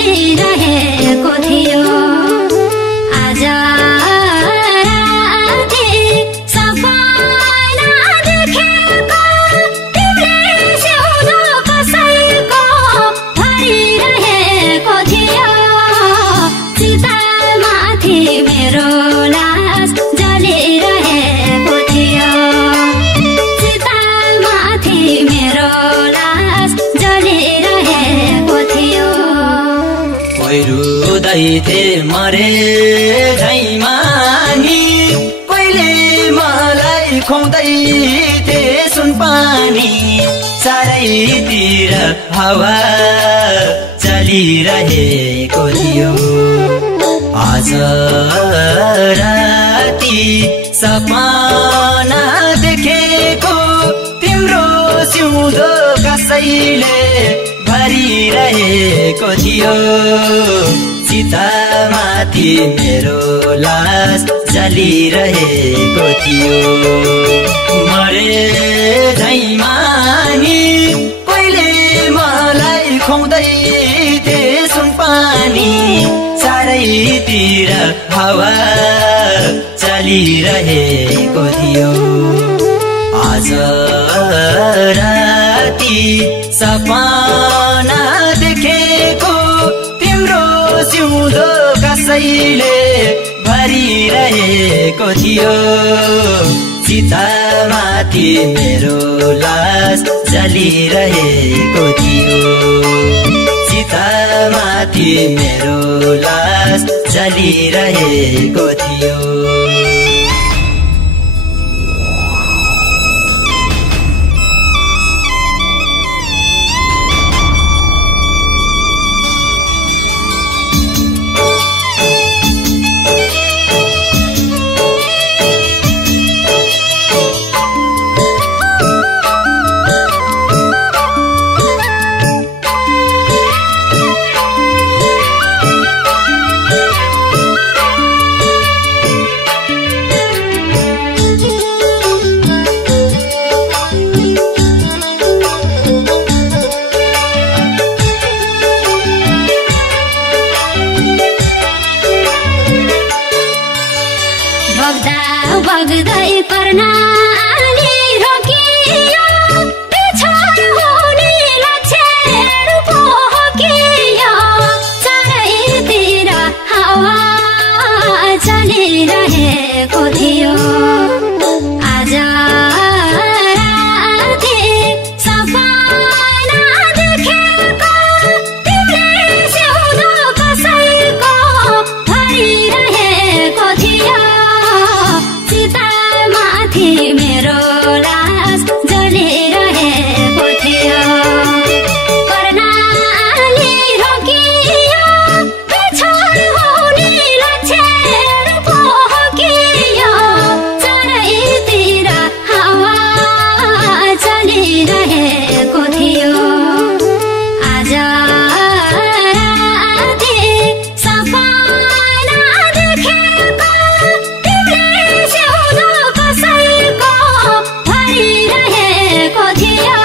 चलिरहेको थियो आज राति सपना देखेको तिमीले सिउँदो कसैको भरिरहेको थियो चितामाथि मेरो लास जलिरहेको थियो चितामाथि मेरो लास जलिरहेको थियो कोही रुँदै थिए मरे झैमा नि कोहीले मलाई खुवाउँदै थिए सुनपानी चारैतिर हावा चलिरहेको थियो आज राति सपना देखेको तिम्रो सिउँदो कसैले भरिरहेको थियो चितामाथि मेरो लास जलिरहेको थियो मरे झैमा नि कोहीले मलाई खुवाउँदै थिए सुनपानी चारैतिर हावा चलिरहेको थियो आज राति सपना देखेको तिम्रो सिउँदो कसैले भरिरहेको थियो चितामाथि मेरो लास जलिरहेको थियो चितामाथि मेरो लास जलिरहेको थियो बग्दै कर्णाली रोकियो पिछाड हुने लक्षण पोकियो चारैतिर हावा चलिरहेको थियो आज राति सपना देखेको तिमीले सिउँदो कसैको भरिरहेको थियो चितामाथि मेरो लास जलिरहेको थियो कर्णाली रोकियो पिछाड हुने लक्षण पोकियो चारैतिर हावा चलिरहेको थियो आज राति सपना देखेको तिमीले सिउँदो कसैको भरिरहेको थियो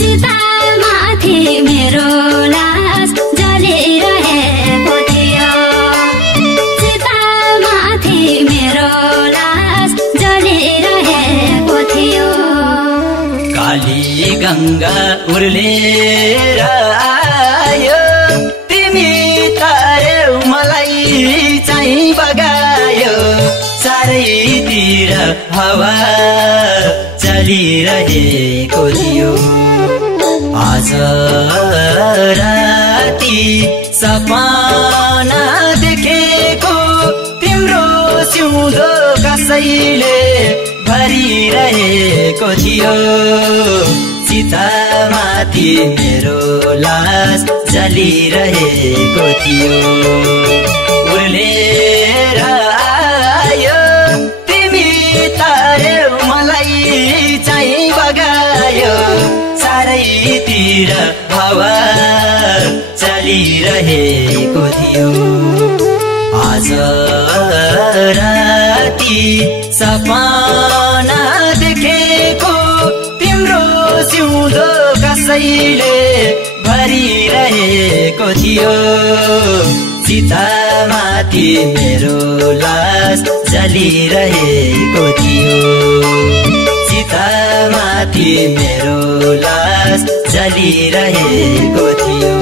चितामाथि मेरो लास जलिरहेको थियो चितामाथि मेरो लास जलिरहेको थियो काली गंगा उर्लेर आयो तिमी तार्यौ मलाई चाहिँ बगायो चारैतिर हावा चलिरहेको थियो आज राति सपना देखेको तिम्रो सिउँदो कसैले भरिरहेको थियो चितामाथि मेरो लास जलिरहेको थियो उर्लेर आयो तिमी तार्यौ मलाई चाहिँ बगायो चारैतिर हावा चलिरहेको थियो आज राति सपना देखेको तिम्रो सिउँदो कसैले भरिरहेको चलिरहेको थियो चितामाथि मेरो लास जलिरहेको थियो चितामाथि मेरो लास जलिरहेको थियो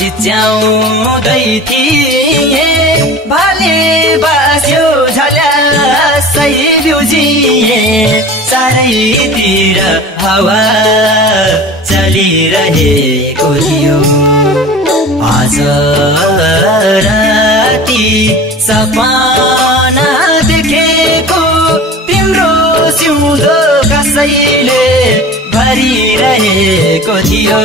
चिच्याउँदै थिए भाले बास्यो झल्यासै बिउजिए चारैतिर हावा चलिरहेको थियो आज राति सपना देखेको तिम्रो सिउँदो कसैले भरिरहेको थियो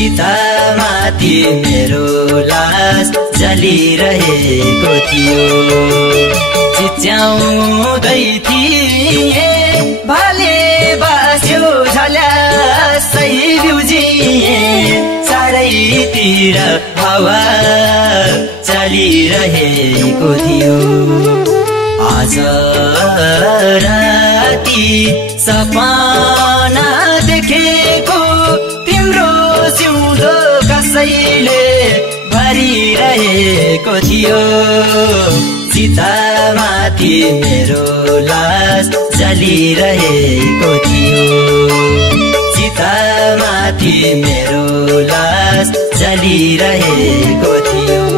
चितामाथि मेरो लास जलिरहेको थियो चिच्याउँदै थिए भाले बास्यो झल्यासै बिउजिए चारैतिर हावा चलिरहेको थियो आज राति सपना देखेको तिम्रो सिउँदो कसैले भरिरहेको थियो चितामाथि मेरो लास जलिरहेको थियो चितामाथि मेरो लास जलिरहेको थियो